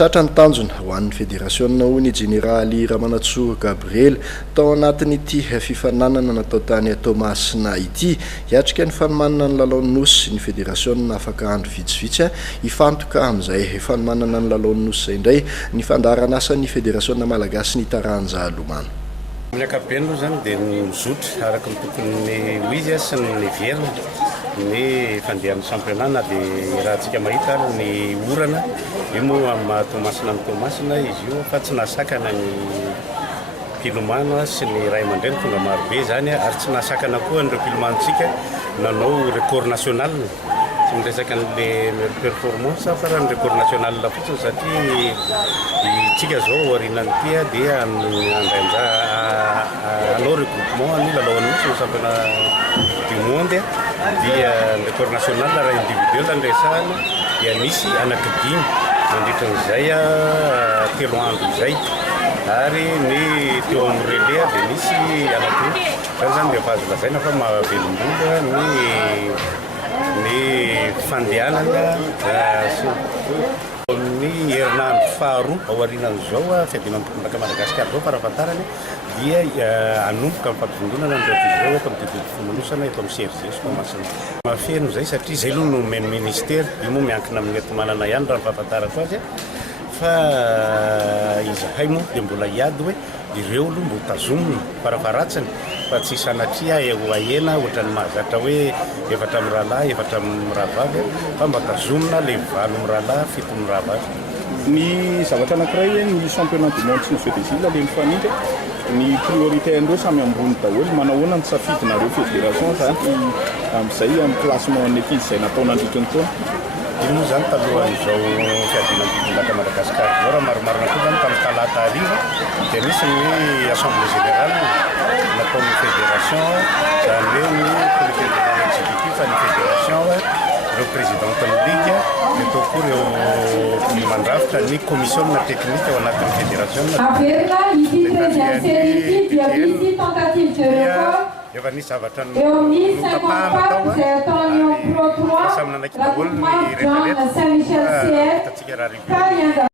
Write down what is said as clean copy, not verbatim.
tratra ny tanjona ho an'ny fédérationna hoy ny généraly Ramanatsoa Gabriel tao anatin'ity fifananana natao tany Tomasina ity hiatrika ny fanomanana ny lalaon'ny nosy sy ny fédérationna afaka andro vitsivitsy ifantoka amin'izay fanomanana ny lalaon'ny nosy izay indray ny fandarana asan'ny fédérationna malagasy ny Taranja Lomano. Amin'ny ankapobeny aloha zany dia mizotra araka ny tokony ho izy sy ny verina ny fandehan'ny championnat na dia raha antsika mahita ny orana io moa amin'ny Tomasina ny Tomasina izy io fa tsy nasakana ny mpilomano sy ny ray aman-dreny tonga marobe zany ary tsy nasakana koa nireo mpilomanotsika nanao record national tsy miresaka n'le performance fa raha ny record national fotsiny satria itsika zao aorinan'ity dia andrainja anao regroupement ny lalaon'ny nosy ny championnat du monde dia record national raha individuel andresahana dia misy anankidimy mandritran'izay telo andro izay ary ny teo amin'ny relais dia misy anakiroa zany zany dia efa azo lazaina fa mahavelom-bola ny fandehanana ny herinandro faharoa ao aorianan'izao fiadinan'ny tokondraka Madagasikara zao farafatarany dia anomboka amin'ny fampivondronana ny zao eto amin'ny tontolo fonolosana eto amin'ny CRG Tomasina. Mafeno zay satria zay aloha no omeny ministère io moa miankina amin'ny etomanana ihany raha ny fahafantarako azy fa izahay moa dia mbola hiady hoe ireo aloha mbo tazomina farafaratsiny fa tsy sanatria ho ahena ohatran'ny mahazatra hoe efatra amin'ny rahalahy efatra amin'ny rahavavy fa mba tazomina le valo amin'ny rahalahy fito amin'ny rahavavy. Ny zavatra anankiray ny championnat du monde sy ny jeux des îles le mifanindry ny priorité andreo samy ambony daholo manahoana ny safidinareo fédération zany amin'izay amin'ny classement ny ekizy izay natao nandritry ny taona. Io moa zany talohan'izao fiadinan'ny tokondraka Madagasikara zao raha maromarona koa zany tamin'ny talata hariva dia misy ny assemblée générale nataon'ny fédération zany hoe ny comité exécutif ny fédération ireo présidentin'ny ligue atao koa ireo mandrafitra ny commissionna technique ao anatin'ny fédération efa nisy zavatra notapahana tao samy nanaiky daholo ny rehetrarehetra hitatsika raha arrivé.